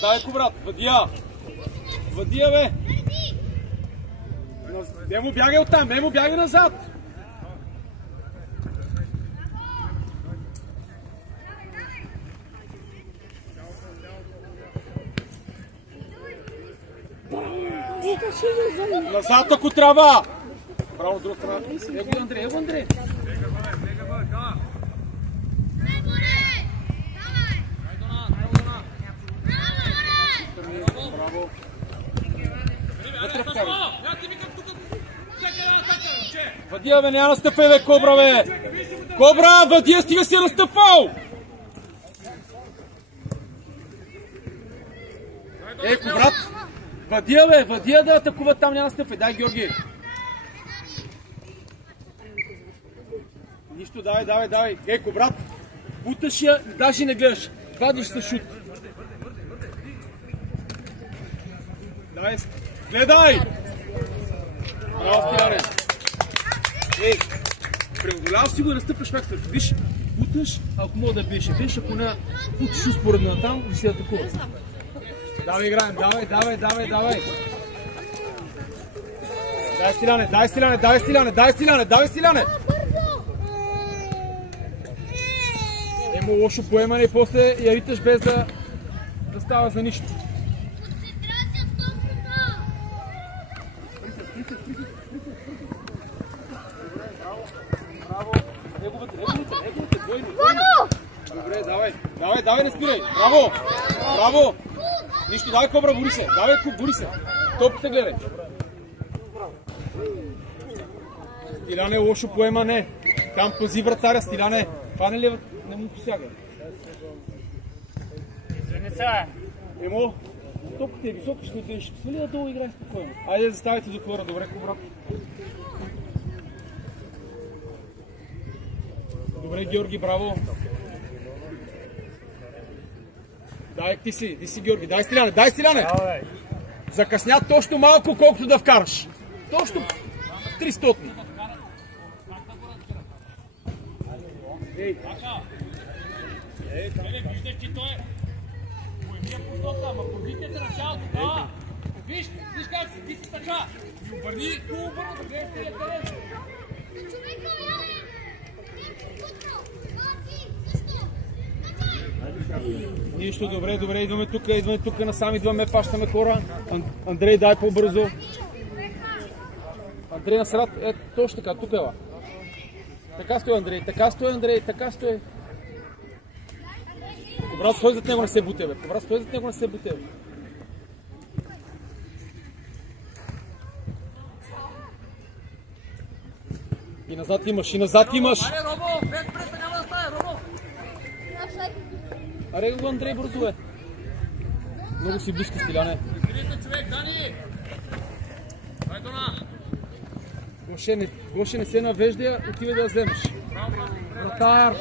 дай брат, въдия, бе! Не му бягай оттам, не му бягай назад! Назад, ако трябва! Браво, друга страна. Его, Андрей! Браво! Въдия, бе, няма настъпвай, бе, Кобра, бе! Кобра, въдия, стига си настъпвал! Еко, брат! Въдия да атакува там, няма настъпвай. Дай, Георги! Нищо, давай. Еко, брат! Буташ я, даже не гледаш. Вадиш се шут. Гледай! Браво, Стиляне! Ей, преодолял си го да настъпваш пак след. Виж, буташ, ако мога да беше. Беше, ако не буташ успоредно на там, и си атакува. Давай, играем, давай! Дай, Стиляне! Емо лошо поемане и после я риташ без да става за нищо. Браво! Еговете, двойно! Добре, давай, не спирай! Браво! Нищо, давай, Кобра, бори се! Топката гледай! Стиляне, лошо поемане! Там пази вратаря, Стиляне! Фане ли не му посяга? Емо, топката е висока, ще отидеш. Свали да долу играй спокойно. Айде да заставите затвора, добре, Кобра. Добре, Георги, браво! Дай ти си, Георги, дай Стиляне! Закъсня точно малко, колкото да вкараш. Точно 300. Ей, виждаш, че той е поемия посока, ама позицията началото, да! Виж как си, ти си така! И обърни, да гледаш тия къде! Нищо, добре, идваме тук, насам идваме, фащаме хора. Андрей, дай по-бързо. Андрей на сред, точно така, тук е ла. Така стои, Андрей, така стои. Брат, стой зад него, не се буте, бе. И назад имаш. Аре, Робо, без преса няма да стане, Робо! Аре го, Андрей, бързо, бе. Много си близко, Стиляне. Изгри се, човек, Дани! Дай дона! Гоше не се навежда, отива да я вземеш. Вратар!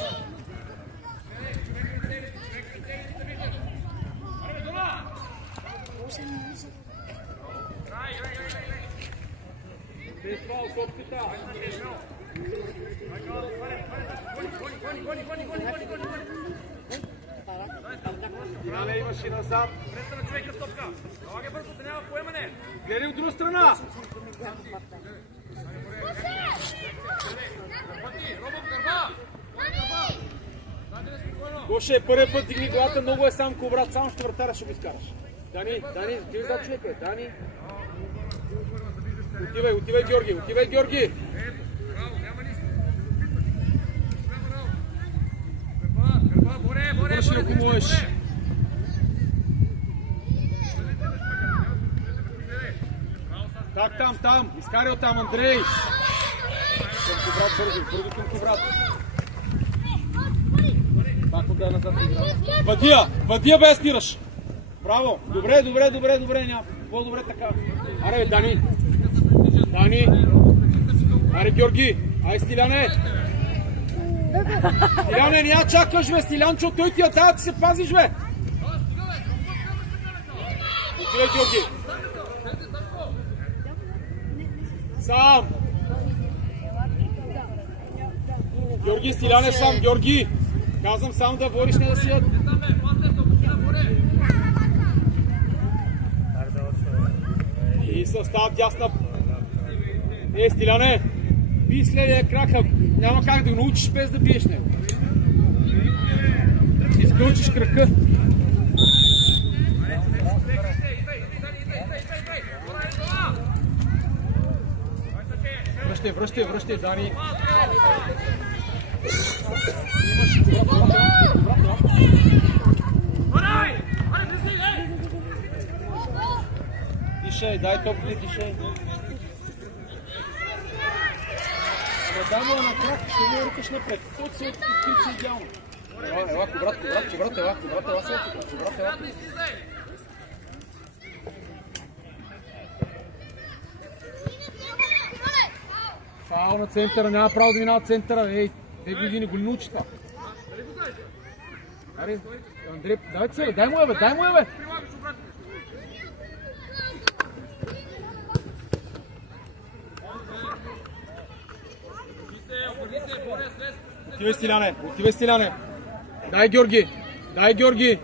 Бесвал, топката! Стиляне, имаш и назад. Преса на човека с топка! Налагай бързо, да няма поемане! Гледай от друга страна! Гоше, първият път дигни главата, много е сам Кобрат, само ще вратаря, ще го изкараш. Дани, ти зад човека, Дани. Отивай, Георги! Боре, ако можеш. Так, там, изкарай оттам, Андрей. Към Кобрат, бързо към Кобрат. Пак отдай назад игра. Въдия бе, стираш. Браво, добре, няма. По-добре така. Аре, Дани. Аре, Георги. Ай, Стиляне. Стиляне, няма чакаш, бе, Стилянчо, той ти я дава, ти се пазиш, бе. Отивай, Георги. Сам. Георги, Стиляне сам, Георги. Казвам само да бориш, не да си... И състав дясна. Стиляне, би следия крака. Няма как да го научиш без да биеш него. Изключиш крака. Връщай, Дани. Тишей, дай топките, тишей. Дай му на крак, ще му ръкаш напред. Той се открит си идеално. Ела, Кобрат, ела се открит. Фаул на центъра, няма право да минава центъра. Ей, 2 години го научи това. Аре, Андрей, дай му я, бе! Отивай, Стиляне! Дай, Георги!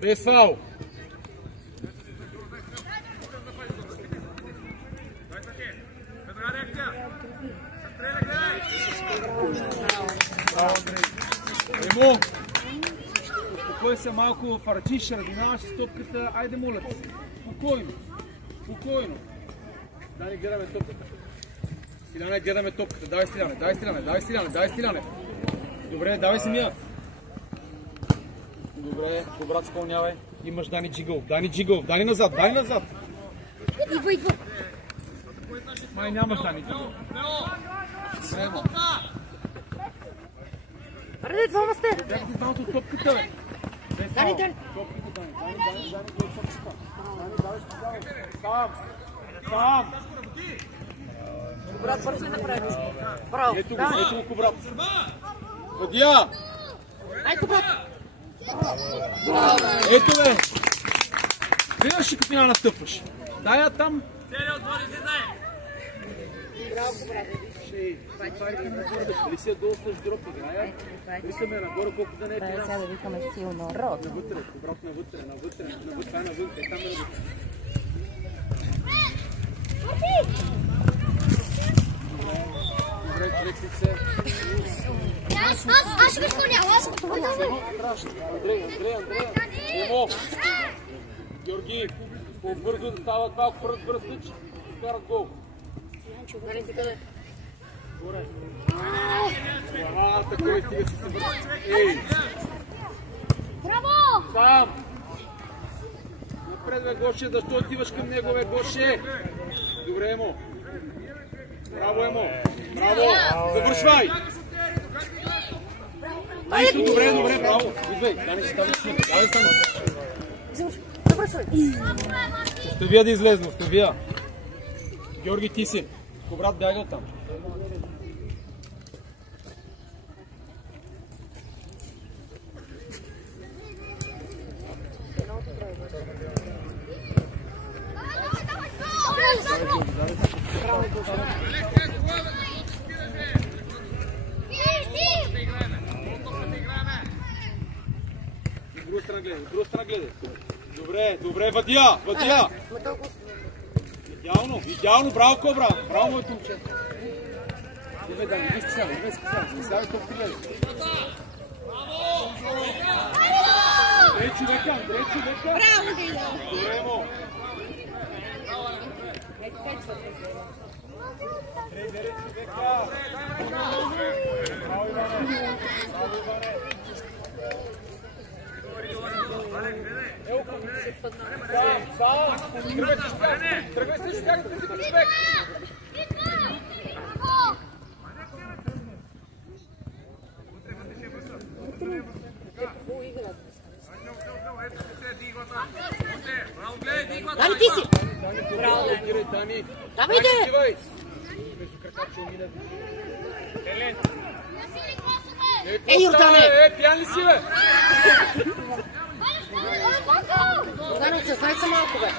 Без фаул! Емо! Успокой се малко, фарчиш, разминаваш с топката, айде моля те. Спокойно. Дай гледаме топката. Стиляне, гледаме топката. Дай Стиляне. Добре, давай си мия. Добре, Кобрат изпълнявай. Имаш Дани Джигъл. Дани назад. Идва. Май нямаш Дани Джигъл. Аре, двама сте! Бяхте малко от топката, бе. Дани. Топката, Дани. Сам. Кобрат, бързо и направи. Браво. Ето го, Кобрат. Водия! Ай, Кобрат! Ето, бе! Гледаш ли като няма настъпваш? Дай я там. Браво, Кобрат. Дали си е долу с дроп играя? Дали съм е нагоре, колко да не е пина? Сега да викаме силно. Род. Навътре, Кобрат, навътре. Това е навън, там е навътре. Добре, човек си се. Аз ще го изпълнявам. Андрей. Емо. Георги, по-бързо да стават малко бърз тъч. Карат гол. Така стига си се върши. Ей! Браво! Сам! Напред, бе, Гоше, защо отиваш към него, бе, Гоше? Добре, Емо. Браво, Емо. Браво! Завършвай! Добре, браво! Идвай, Дани, ще ставиш снимка. Давай стани. Завършвай. Оставия да излезна, оставия. Георги, ти си. Кобрат, бягай оттам. Друга страна гледай. Добре, Вадия! Идеално, браво, Кобра! Браво, моето момче! Идвай, Дани, идвай скисявай, скисявай топ гледай. Андрей човека! Браво, Дило! Добре, Емо! Трейдери човека! Браво, Иване! Тръгвай се, ще човек! Дани, ти си! Браво, Дани! Давай, де! Ей, Йордане! Пиян ли си, бе? Дани, се знай се малко, бе!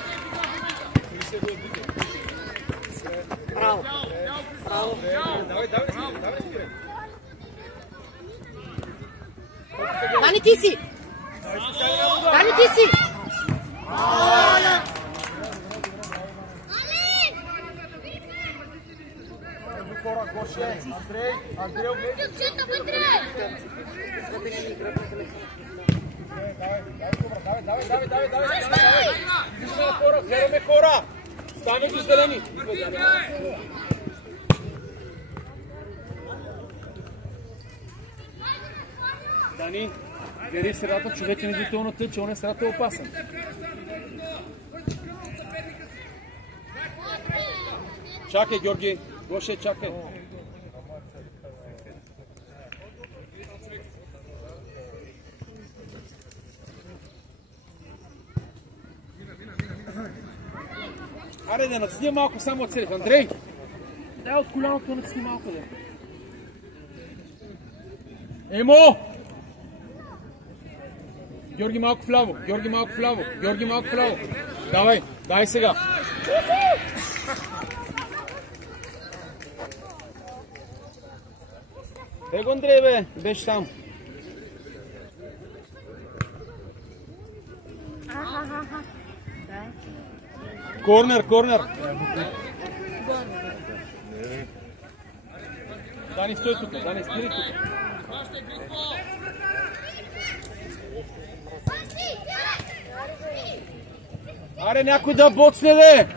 Браво! Давай, спирай! Дани, ти си! Гоше, Андрей, гледаме хора! Стане до зелени! Дани, гледай средата, човек е недително тъй, че он е средата е опасен. Чакай, Георги! Гоше, чакай! Аре да нацени малко само от целите. Андрей! Дай от коляното нацени малко да. Емо! Георги малко вляво, Георги малко вляво, Георги малко вляво. Давай, дай сега. Его, Андрей, бе, беше там. Корнер, корнер. Дани, стой тук, Дани, спири тук. Аре, някой да боцне, бе!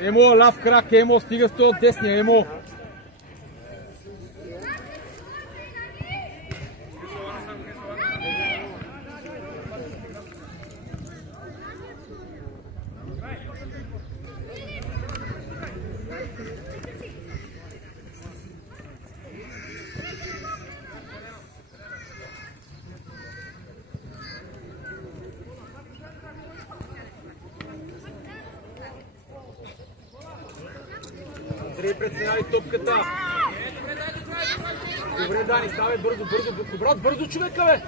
Емо, лав крак, Емо, стига с този десния, Емо. Андрей, преценяй топката. Добре, Дани, ставай бързо, бързо. Брат, бързо човека, бе!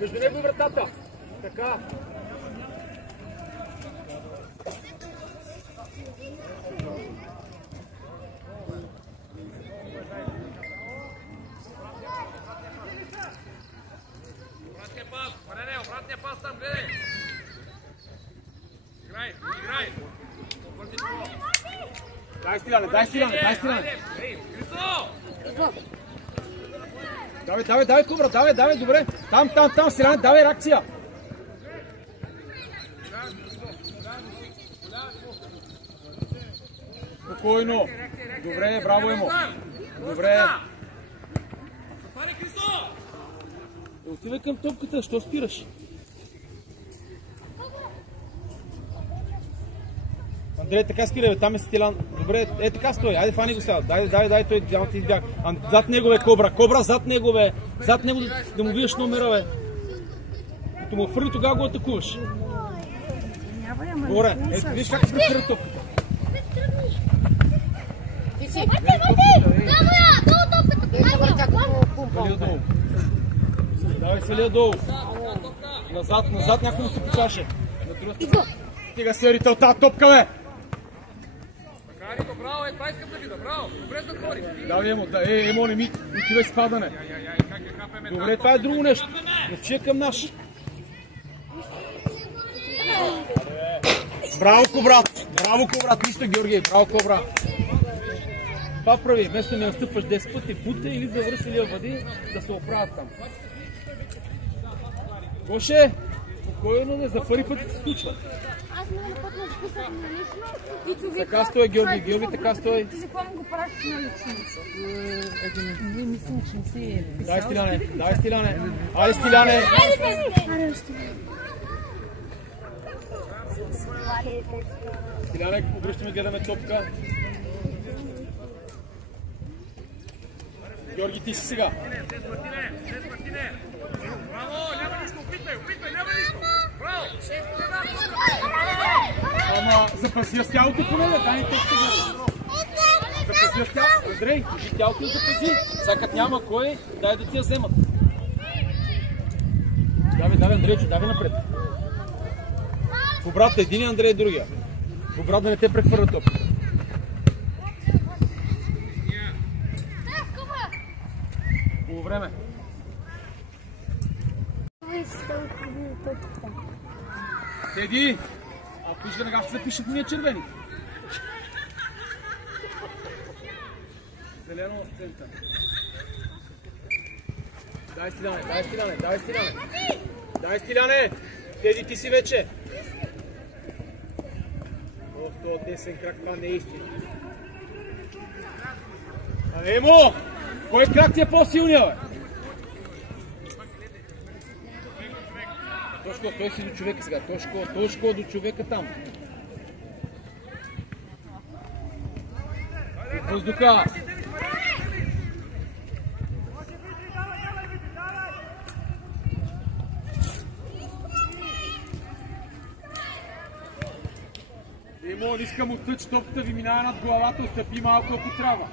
Между него и вратата. Така. Обратния пас там, гледай! Играй, играй! Дай стиляне, дай стиляне, дай стиляне! Давай, давай, давай, Кубра, давай, давай, добре! Там, стиляне, давай реакция! Спокойно! Добре, браво, Емо! Добре! Отивай към топката, що спираш? Андрей, така спира, бе, там е Стилян. Добре, е така стой, айде фани го сега. Дай, той дял ти избяг. Зад него бе, Кобра, зад него бе. Зад него да му видиш номера, бе. Като му фърли, тогава го атакуваш. Добре, ето виж как прехвърля топката. Давай, свали долу. Назад някой му се почаше. Стига се рител тази топка, бе! Браво, това искам да видя, браво! Добре затвори! Давай, Емо, Емо, не ми отивай с падане. Добре, това е друго нещо. Навчи към наш. Браво, Кобрат, нищо, Георгий, браво, Кобра. Това прави, вместо да не настъпваш 10 пъти, буте или да връща или въди, да се оправят там. Гоше, спокойно, не за първи път се случва. Аз мога да пътна списък на лично. Така стой, Георги, така стой. Ти за какво го пращаш на лично? Мисля, че не си... Дай, Стиляне. Айде, Стиляне. Стиляне, обръщаме, гледаме топка. Георги, ти си сега. Браво, няма нищо, опитай, няма нищо! Браво! Ама, запази с тялото поне, да, дай топка. Запази с тялото. Андрей, кажи тялото и запази. Сега като няма кой, дай да ти я вземат. Давай, Андрейчо, давай напред. В обратно един и Андрей другия. В обратно не те прехвърля топка. По време. Теди! Ако виж веднага ще запишат ние червени. Зелено в център. Дай Стиляне, дай Стиляне, дай Стиляне. Дай Стиляне! Теди, ти си вече. О, в този десен крак, това не е истина. Емо! Кой крак ти е по-силния, бе? Тошко, той си до човека сега. Тошко до човека там. Въздуха! Емо, не искам от тъч, топката ви минава над главата, отстъпи малко, ако трябва.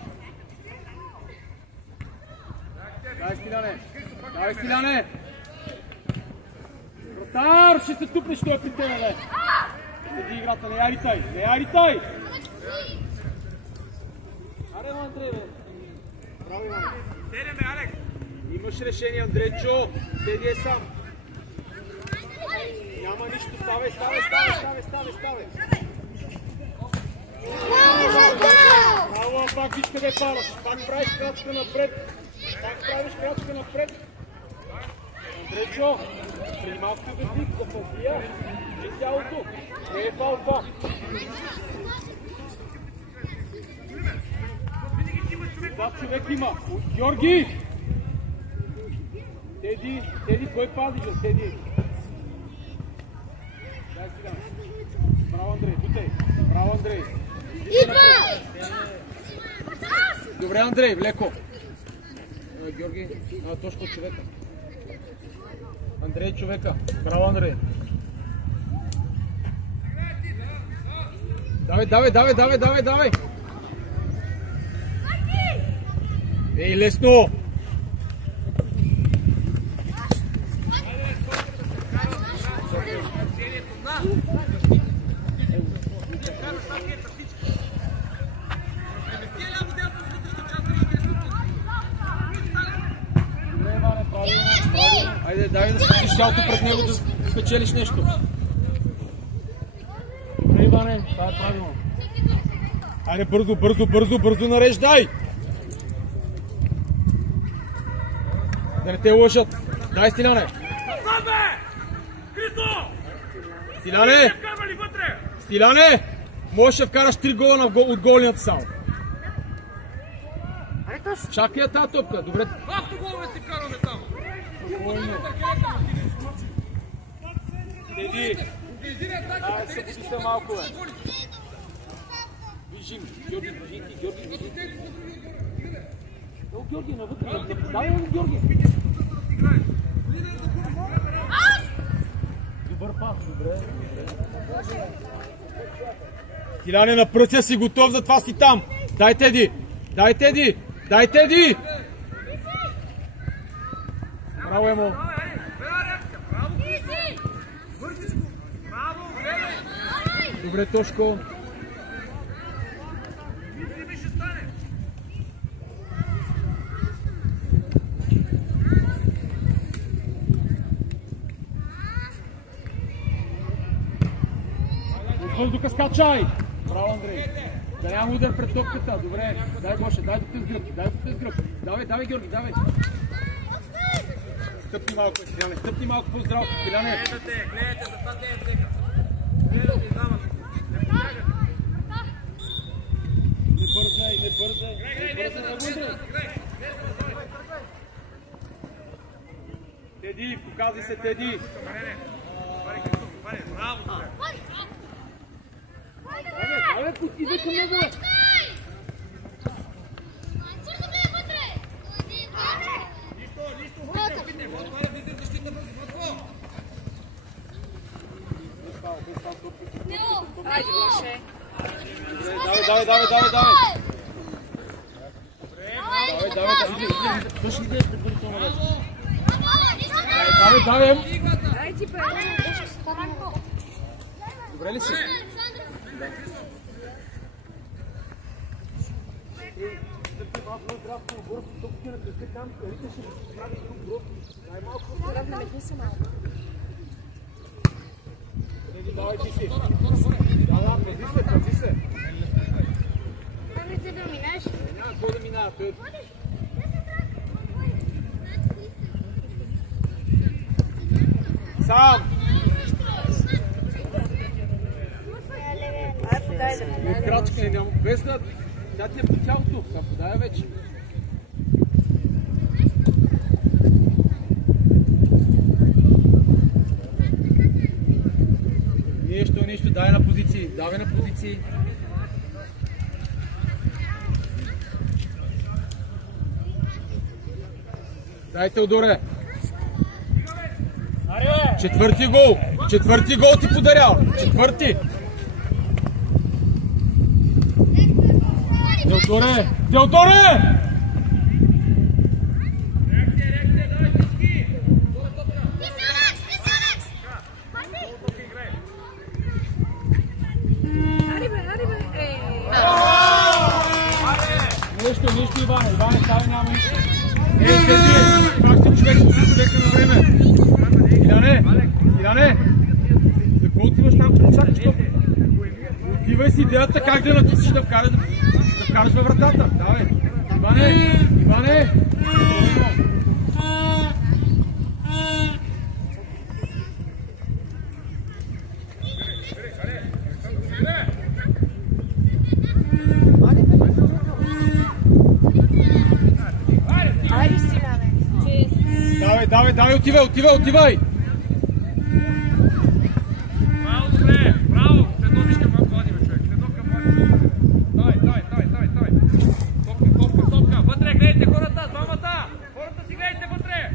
Дай Стиляне! Дай Стиляне! Вратар, ще се тупнеш той при тебе, бе! Следи играта, не яри тай! Не яри тай! Аре, Андрей, бе! Браво, Иване! Седеме, Алекс! Имаш решение, Андрейчо! Теди е сам! Няма нищо, ставай! Браво, пак виж къде падаш! Пак правиш крачка напред! Андрейчо, преди малко обясних, да фалфия, че тялото не е фал това. Два човек има. Георги! Теди, кой пази, бе? Теди. Дай сега. Браво, Андрей, тутай. Браво, Андрей. Добре, Андрей, леко. Георги, точно човека. Андрей, човека. Браво, Андрей. Давай. Ей, лесно. Айде, дай да спечелиш цялото пред него, да спечелиш нещо. Добре, Иване, това е правилно. Айде, бързо нареждай! Да не те лъжат. Дай, Стиляне! Стиляне! Можеш да вкараш 3 гола от голният сал. Чакай тази топка, добре. Авто голове си караме там! Теди! Събуди се малко, бе. Вижим, Георги. Георги, навътре. Дай му, Георги. Добър пас, добре. Стиляне, на пръстя си готов, затова си там. Дай, Теди! Браво, Емо. Добре, Тошко. Въздуха скачай! Браво, Андрей. Да няма удар пред топката. Добре. Дай, Гоша, дай да те сгръб. Давай, Георги, давай. Стъпни малко, Стиляне. Стъпни малко по-здраво, Стиляне. Гледайте, за това те е взека. Гледайте, давам. Не бързай. Теди, показвай се, Теди. Браво, Абе, иди към него, бе. Айде, Гоше. Давай. Иди, предварително вече. Давай. Дай ти правилно, Гоше, стана. Добре ли си? Давай ти си. Да, пази се. Ами се да минеш. Няма кой да минава. Сам! Крачка не няма. Без да... Тя ти е по тялото. Да подая вече. Нищо, дай на позиции. Давай на позиции. Дай, Теодоре. Четвърти гол ти подарял. Четвърти. Теодоре! Нищо, Иване, стави няма нищо. Как сте човека на време? Иляне! За какво отиваш там, като чакаш топ? Отивай си идеята как да натисиш да вкараш във вратата. Давай! Иване! Давай, отивай! Браво, добре, браво! Следно виж към води, бе, човек. Следно към води. Давай. Топка. Вътре, гледайте хората, двамата! Хората си гледайте вътре!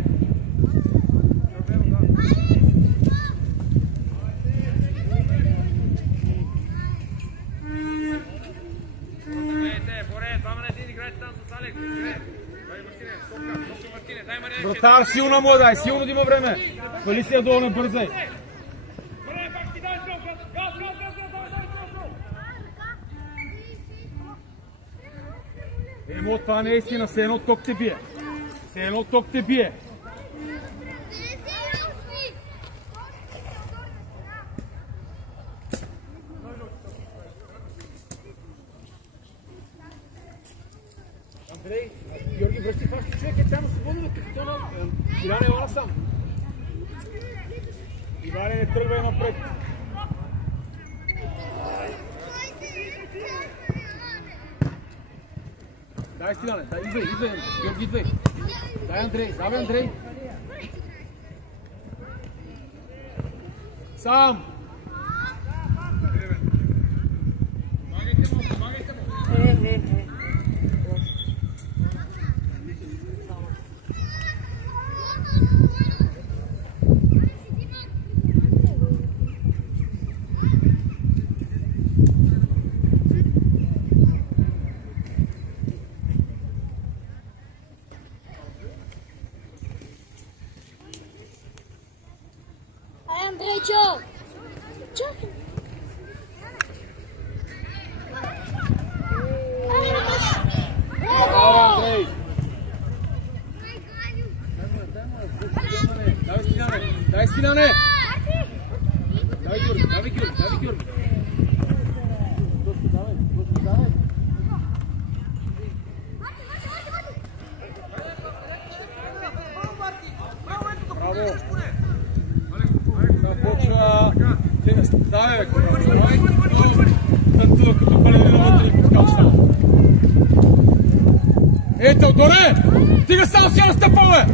Гледайте, Боре, 2 на 1, играйте там с Алекс. Вратар, силно му дай, силно да има време. Свали си я долу, не бързай. Емо, това не е истина, все едно ток те бие. Андрей, Георги, връщи вашето човек, само свободно на капитона. Иляне, ела сам. Иване, не тръгвай напред. Дай, Стиляне, идвай. Георги, идвай. Дай, Андрей. Сам. Помагайте му. Андрейчо! Чакай! Дай, Стиляне! Давай, Георги! Давай! Браво! Започва... Давай, бе, танцува като балерина вътре и пускаш само. Ей, Теодоре! Стига само си настъпва, бе!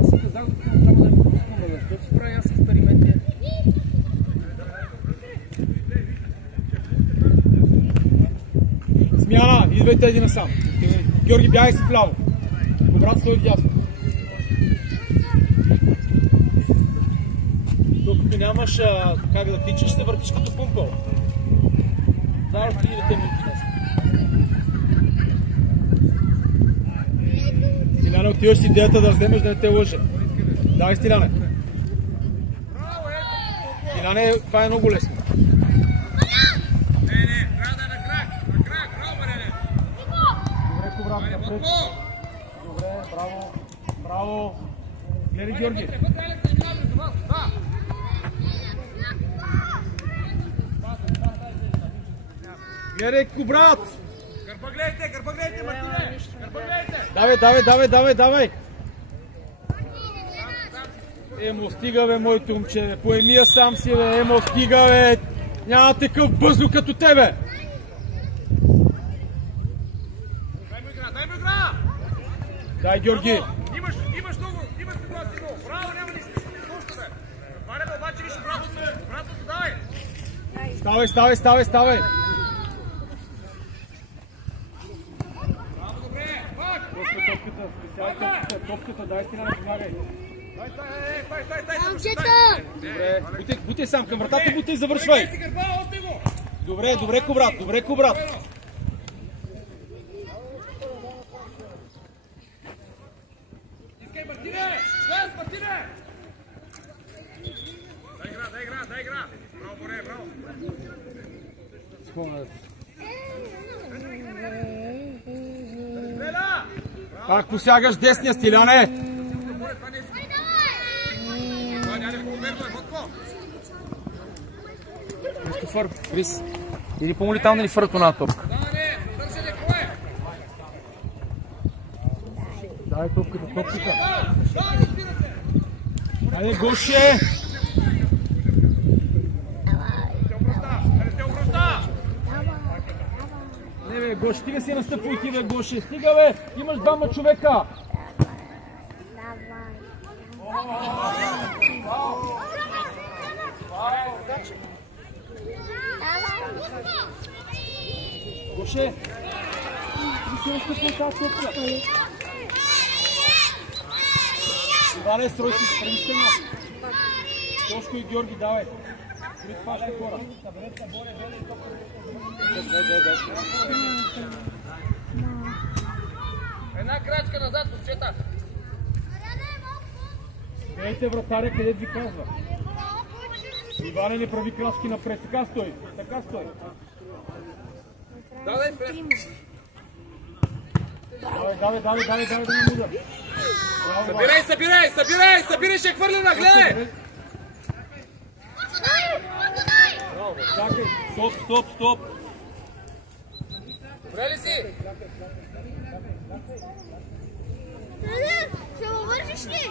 Аз си казах, че трябва да не пускам, бе, защото си прави аз експерименти. Смяна, идвайте един насам. Георги, бягай си вляво. Брат, стой вдясно. Докато нямаш как да тичаш, се въртиш като пумпъл. Да, още 10 минути днес. Стиляне, отиваш си идеята да вземеш да не те лъже. Давай, Стиляне. Стиляне, това е много лесно. Добре, браво. Гледай, Георги. Гледай, брат! Гърба гледайте, Мартине! Гърба гледайте! Давай! Емо, стига, бе, моето момче. Поеми я сам си, бе. Емо, стига, бе. Няма такъв бъзло като тебе. Дай му игра! Дай, Георги. Имаш ситуация много. Браво, няма нищо. Точно, бе. Валя, бе, обаче виж обратно се, давай. Ставай. Браво, добре, пак! Топката, дай си на помагай. Дай, Добре, бутай сам към вратата, бутай и завършвай. Добре, Кобрат. Искай, Мартине! Слез, Мартине! Дай игра! Браво, Боре, браво! Стреля! Пак посягаш десния, Стиляне. Кристофър, Крис, иди помоли там да ни фърт оная топка. Дай топката. Айде, Гоше! Не, бе, Гоше, стига си настъпвай ти, бе, Гоше. Стига, бе, имаш двама човека. Гоше! Иване, строй си, премистено. Тошко и Георги, давай. Това ще хора. Една крачка назад, момчета. Ейте, вратаря, къде ви казва? Иване, не прави крачки напред. Така стой. Давай, през. Давай. Събирай, ще хвърлена, гледай! Чакай, стоп. Добре ли си? Ще го вържиш ли?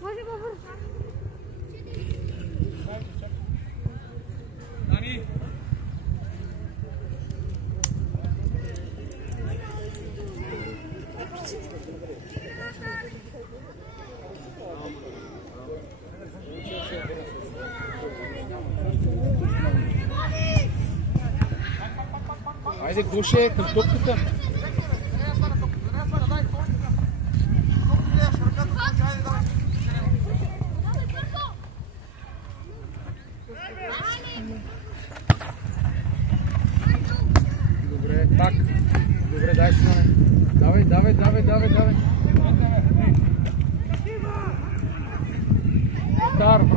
Може го вържиш. Дани! Айде, Гоше, към топката. Добре, пак. Добре, дай си, Давай.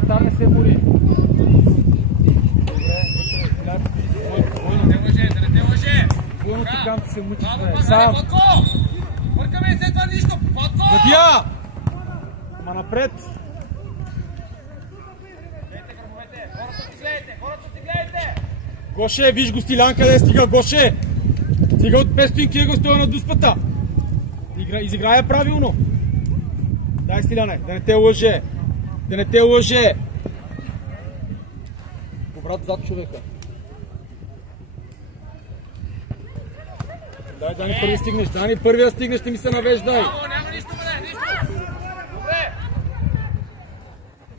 Вратар не се бори. Да не те лъже! Бойното канто се мъчи. Сам! Бъркаме и след това нищо! Патко! Надя! Ма напред! Хората си гледайте! Гоше, виж го Стилян къде стига, Гоше! Стига от 500 кг стоя на дуспата. Изиграя правилно. Дай, Стиляне, да не те лъже. Обрат зад човека. Дай, Дани, първи стигнеш. Дани, първия стигнеш, не ми се навеждай. Браво, няма нищо, бе, нищо! Добре!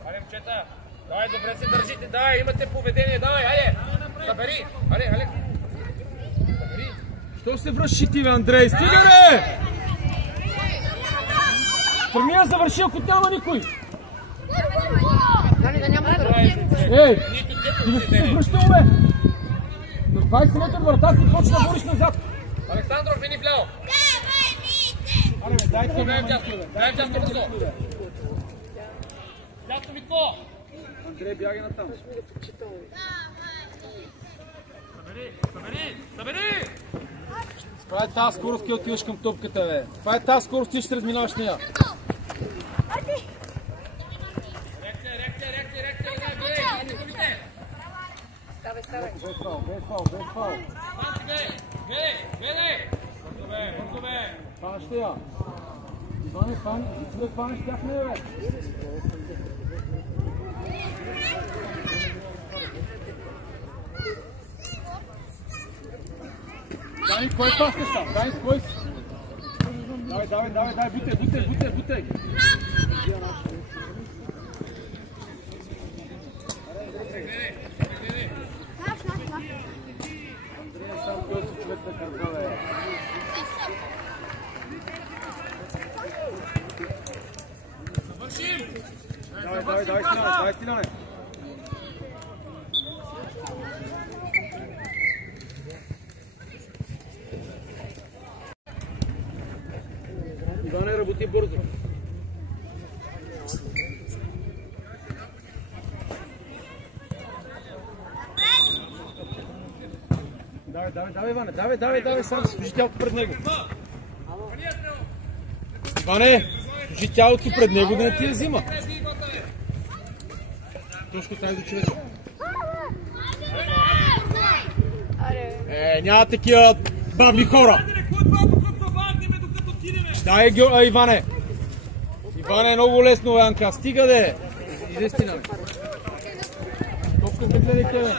Айде, момчета! Давай, добре се държите, давай, имате поведение, давай, айде! Събери! Айде! Събери! Що се връщи ти, бе, Андрей? Стига, бе! Тръгни да завърши, ако няма никой. Дали да няма да Ей, ти да си се връщал, бе! На 20 метра врата си почна да бориш назад. Александров, мини вляво! Аре, бе, дайте Дай тясно бързо! Дясно Митко! Андрей, бягай натам. Събери! Това е тази скорост, къде отиваш към топката, бе. Това е тази скорост, ти ще разминаваш нея. Без фал. Бързо бе! Фанаш ли я? Иване, фанаш тях не бе! Дани, кой пасне са? Дани, кой си? Давай, бутай! Сам той си човек да кързаве. Давай, Стиляне! Иване, работи бързо. Давай, Иване, давай, сам служи тялото пред него. Иване, служи тялото пред него да не ти я взима. Трошко тази до човече. Няма такива бавни хора. Дай, Иване. Иване е много лесно, Янка. Стига де. Иде Стиляне. Топката гледайте, бе.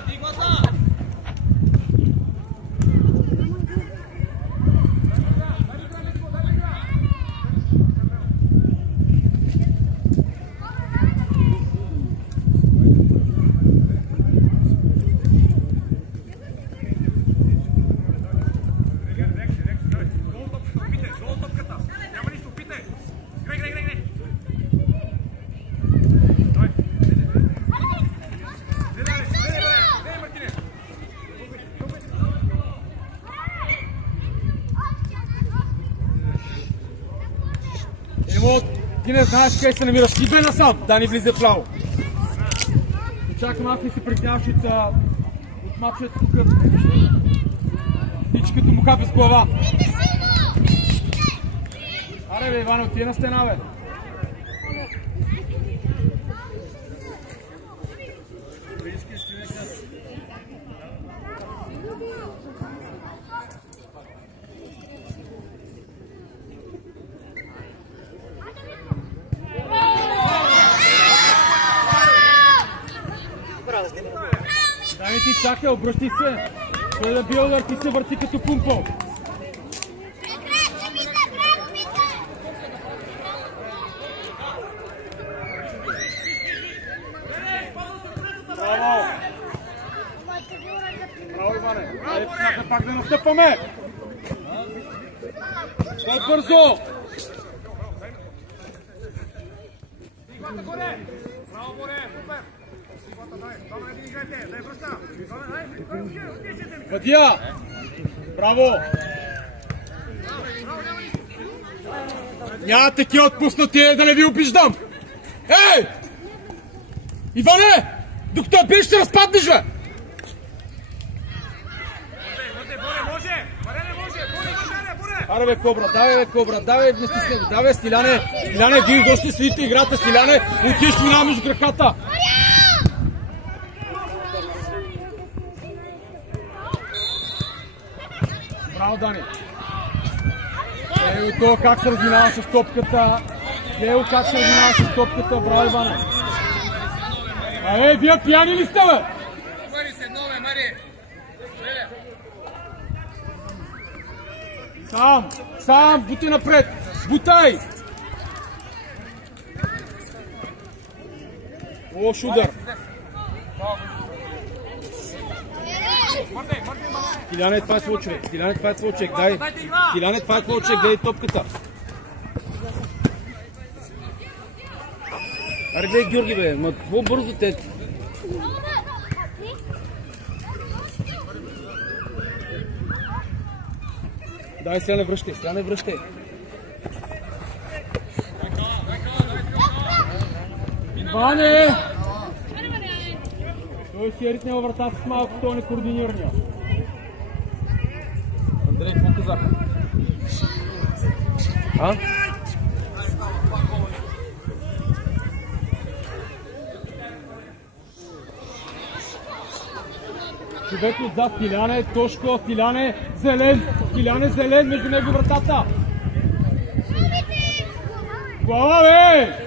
Ти не знаеш къде се намираш. Ти бе насам, да ни влиза вляво. Чакам, аз не се притняваш от мачето тук. Тичи като муха без глава. Аре бе, Иване, отиде на стена, бе. Дай ти чакай, обръщи се. Той да бил удар, ти се върти като пумпо. Браво! Браво, Иване! Айде пак да настъпваме! Дай бързо! Браво, Боре! Супер! Въдия! Браво! Няма такива отпуснати, да не ви обиждам! Ей! Иване! Докато я биеш, ще разпаднеш, бе! Аре бе, Кобра, давай вместе с него, давай Стиляне! Стиляне, вие изобщо следите играта, Стиляне! Отиш мина между краката! Браво, Дани! Гледай това как се разминава с топката. Браво, Иване! Вие пияни ли сте, бе? Сам, бутай напред! Бутай! Лош удар! Стиляне, това е твой човек, дай! Стиляне, това е твой човек, дай топката! Аре, гледай, Георги, бе, ма какво бързо те? Дай, Стиляне, връщай! Иване! Той си е ритнал врата с малко, той не координирания. Андрей, какво казах? Човек отзад, Тиляне, Тошко, Тиляне, зелен между него вратата. Глава, бе!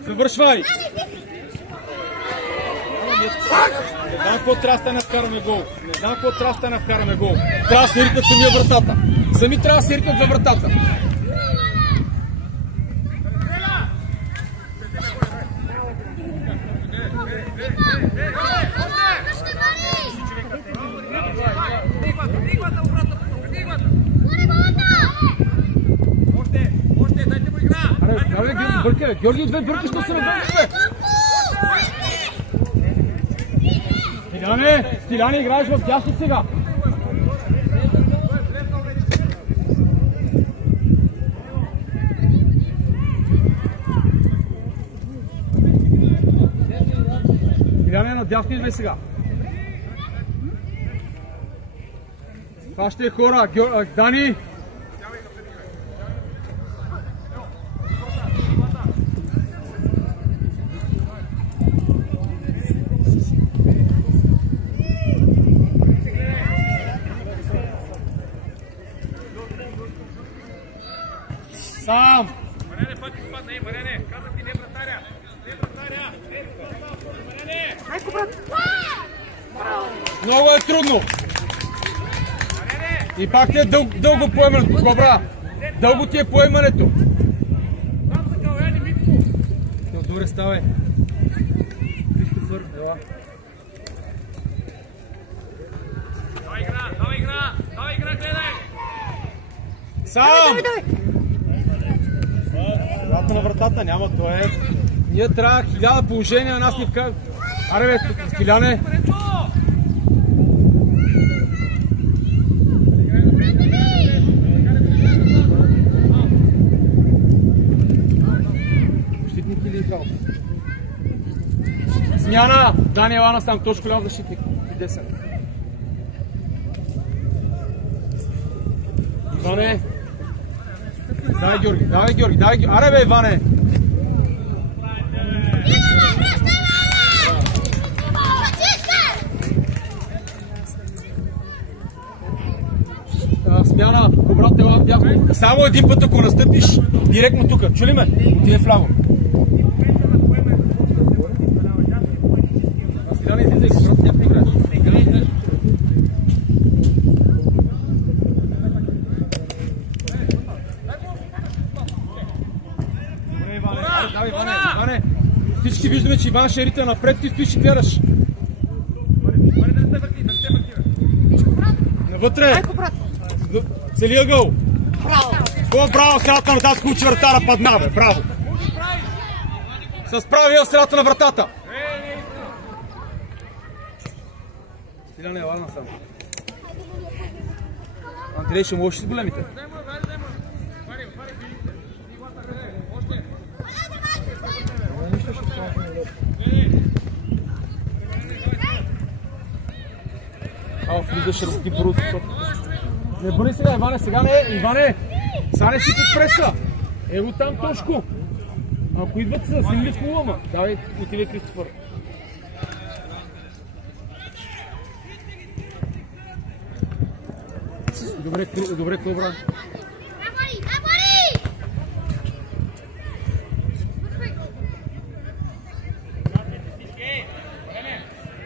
Завършвай! Не знам какво трябва да стане да вкараме гол. Трябва да се ритнат самия вратата. Сами трябва да се ритнат във вратата. Георги, отвен бърка, що се навършваме! Стиляне, играеш в дясно сега! Стиляне, на дясно идвай сега! Това ще е хора! Дани! Сам! Марене, пъти спадна, Марене! Казах ти, не вратаря! Марене! Майко, брат! Много е трудно! И пак ти е дълго поемането, Кобра! Дълго ти е поемането! Там са Калаяни, Митко! Добре, ставай! Кристофър, ела! Давай игра, гледай! Сам! Врата на вратата няма, то е... Ние трябва 1000 положения, на нас ни вкарат. Аре бе, Стиляне! Защитник или играл? Смяна! Дани Елана сам, точно ляв защитник. И 10. Иване! Давай, Георги! Аре бе, Иване! Смяна, обратно ела дясно. Само един път, ако настъпиш, директно тук. Чули ме? Отиде вляво. Стиляне, излизай, брат, дясно играеш. Давай, Иване! Всички виждаме, че Иван ще рита напред, ти стоиш и гледаш. Навътре! Целият гъл! Браво! Средата на вратата, ключи вратара падна, бе! Браво! С правия средата на вратата! Стиляне, ела насам. Андрей, ще можеш с големите? Влизаш разки брут. Не бъди сега, Иване, сега не е. Иване, сега не си под преса. Ево там Тошко. Ако идват са, си ли в улама? Давай, отивай Кристофър. Добре, Кобра.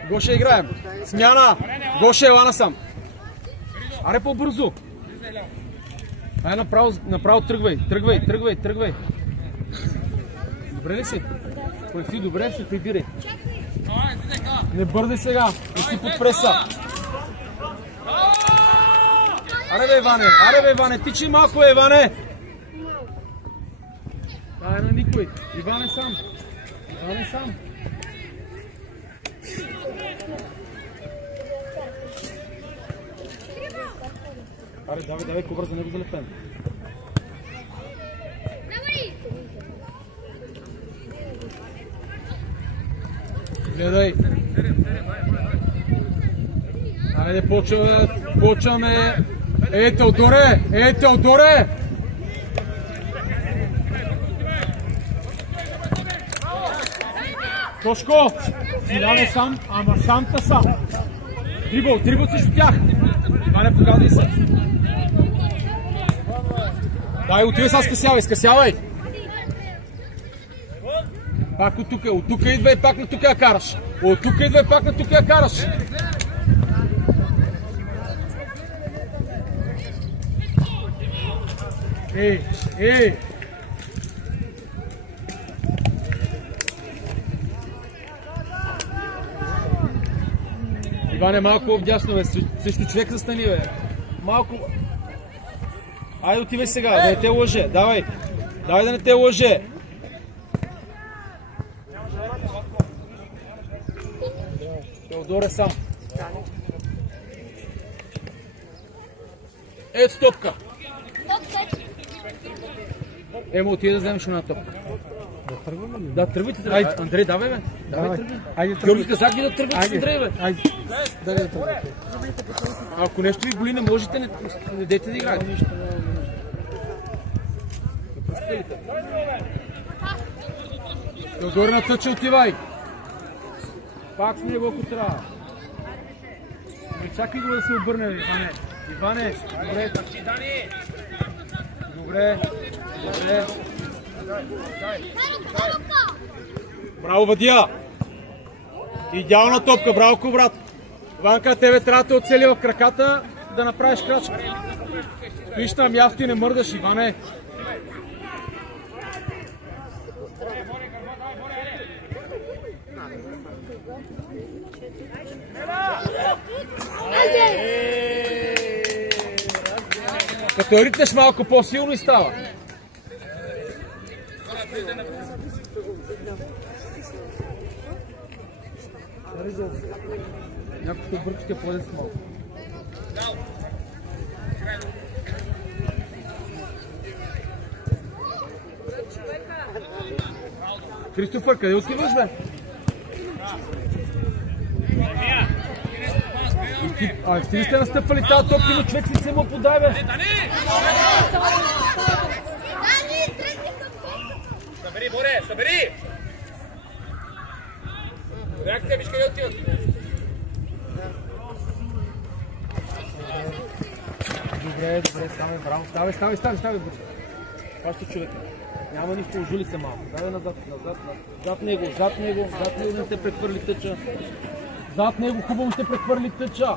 Гоше играем. Смяна. Гоше, ела насам. Аре по-бързо. Ай, направо тръгвай. Добре ли си? Кой си добре, се прибирай. Не бърдай сега. Не си под преса. Аре бе, Иване. Тичи малко, Иване. Ай, на никой. Иване сам. Аре, давай, Кобра, за него залепен. Гледай. Айде, почваме. Теодоре! Тошко! Силяне сам, ама самта сам. Дрибъл срещу тях. Иване, показвай се. Дай, отивай сега, скъсявай. Пак от тук идва и пак на тук я караш. От тук идва и пак на тук я караш. Ей! Иване, малко по-вдясно, бе. Срещу човек застани, бе. Малко... Айде, отивай сега, да не те лъже. Давай да не те лъже. Теодор е сам. Ето топка. Емо, отиде да вземеш една топка. Да тръгваме ли? Да, тръгвайте. Айде, Андрей, давай, бе. Давай, тръгвай. Айде, тръгвай. Казах ви да тръгвате с Андрей, бе. Айде, да тръгвате. Ако нещо ви боли, не можете, не дейте да играете. Теодор на тъча, отивай. Пак с него, ако трябва. Не чакай го да се обърне, Иване. Иване, добре. Браво, Вадия! Идеална топка, браво, брат. Иванка, тебе трябва да те оцели в краката, да направиш крачка. Виж на място и не мърдаш, Иване. Като ритнеш малко по-силно и става. Някакво бърчите по-ден с малко. Кристофър, къде отиваш, бе? Ти ли сте настъпвали тази топка, но човек си се му подай, бе? Събери, Боре, събери! Реакция, виж къде отиват. Добре, ставай, браво. Ставай. Паща човек. Няма нищо, ожули се малко. Давай назад. Зад него, не те прехвърли тъча. Зад него хубаво сте прехвърли тъча.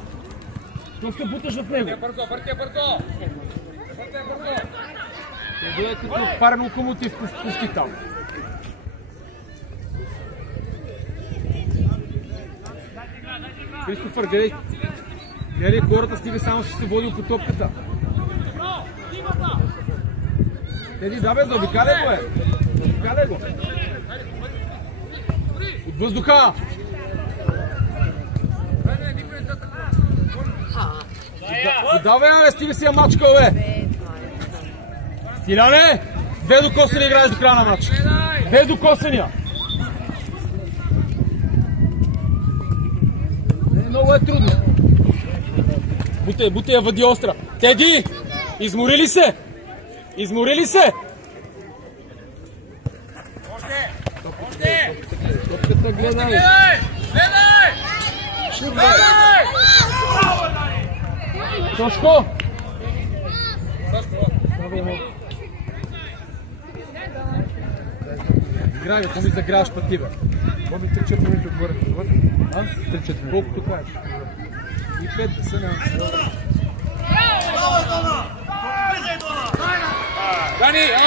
Тук се буташ в него. Въртя бързо! Той е като парен локомотив пусти там. Кристофър, гледай хората, стига само си се водил по топката. Теди, да бе, заобикаляй го, Заобикаляй го. От въздуха! Да, бе, стига си я мачкал, бе! Стиляне! 2 докосани играеш до края на матча. 2 докосания! Много е трудно. Буте я въди остра. Теди! Измори ли се? Топката гледай! Тошко! Играй, бе, ми загряваш пъти, бе. Боби 3-4 минути отгоре. 3-4 минути. Колкото кажеш. И 5 да са на...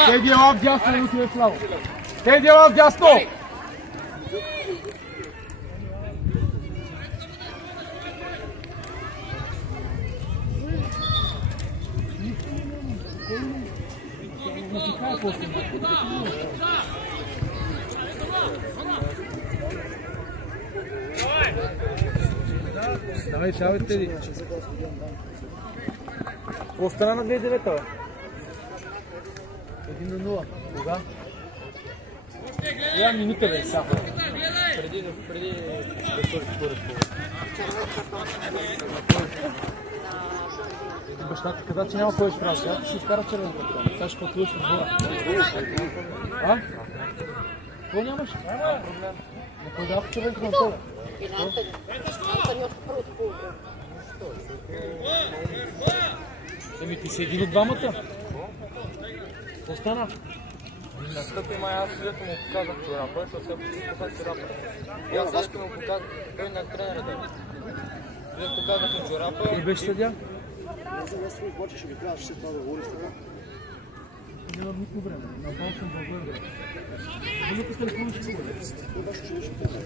Теди е лав дясно, не отивай право. Теди е лав дясно! Давай, Теди. Какво стана на 2009-та, бе? 1-0. Кога? Една минута, бе, сега. Преди да сложи според това. Бащата каза, че няма повече право. Сега ще си изкара червената крона. Сега ще пътуваш в двора. А? Какво нямаш? Няма проблем. Кой дава червенко на това? И на Антони. Антони още първото полувреме. Еми ти си един от двамата. Какво стана? Настъпи май, аз след му показах чорапа, защото се показах чорапа. И аз също му показах, той на тренера да. След показах му чорапа. Кой беше съдия? Ще ми трябваше след това да говори с това. Няма никакво време. На бал съм България. Велика телефон ще говори. Това беше човечно това.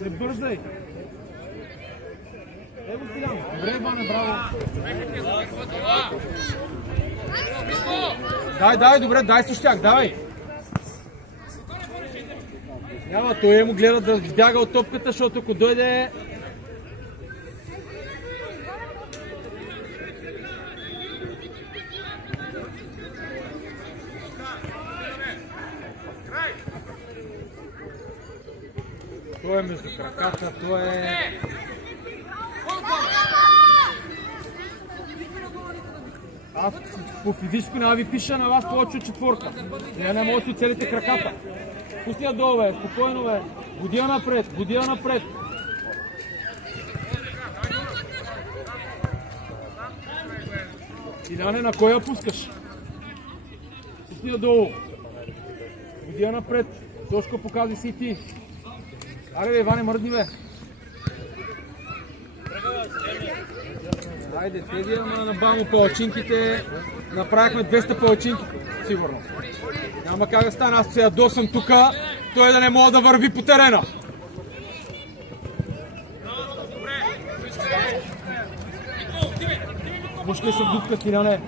Не бързай! Ево Стилян! Добре, Иване, браво! Дай, добре, дай си щях, давай! Няма, той му гледа да бяга от топката, защото ако дойде... Той е между краката, той е... Аз по физическо няма ви пиша на вас повече от четворка. Не може да оцелите краката. Пусти я долу, бе, спокойно, бе. Годи я напред. Иляне, на кой я пускаш? Пусти я долу. Годи я напред. Тошко покази си ти. Аре, бе, Иване, мърдни, бе. Хайде, тези на бамо палачинките. Направихме 200 палачинки, сигурно. Няма как да стане, аз се ядосам тука, той да не мога да върви по терена. Мушка ли се вдувка, Стиляне?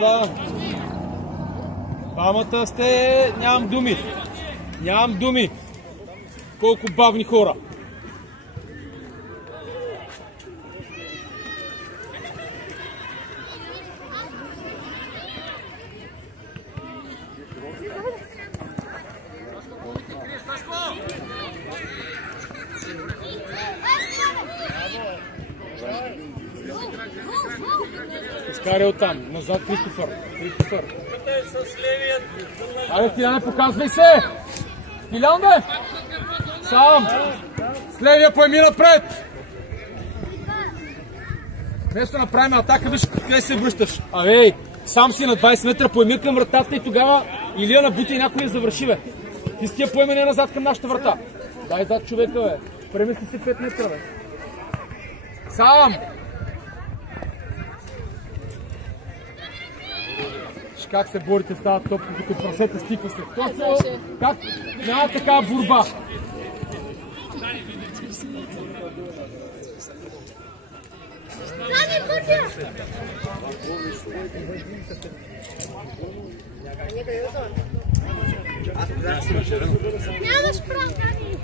Да. Двамата сте... Нямам думи. Колко бавни хора. Изкарай оттам. Назад Кристофър. Айде, Стиляне, показвай се! Стилян, бе! Сам! С поеми напред! Вместо направим атака, виж къде се връщаш. Абе, сам си на 20 метра, поеми към вратата и тогава Илия набута и някой я завърши, бе. Ти с тия поемене назад към нашата врата. Дай зад човека, бе. Премести си 5 метра, бе. Сам! Как се борите с тази топка, като прасета стиква се. Точно как няма такава борба. Нямаш право, Дани!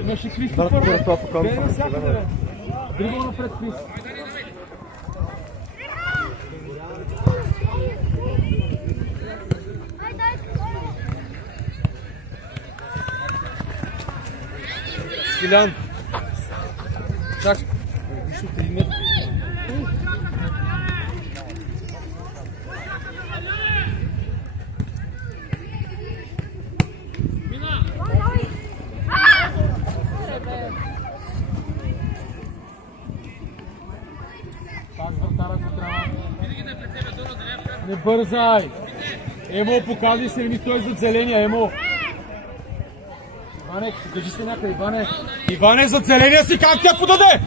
Имаше Кристофър, бе навсякъде. Друго напред, Крис. Стилян. Чак. Виж от 1 метър. Пак вратара го трябва. Не бързай. Емо, показвай се ми той зад зеления, Емо. Иване, покажи се някъде, Иване. Иване, зад зеления си, как те подаде?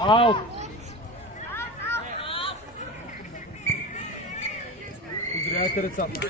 Аут. Поздравяйте децата.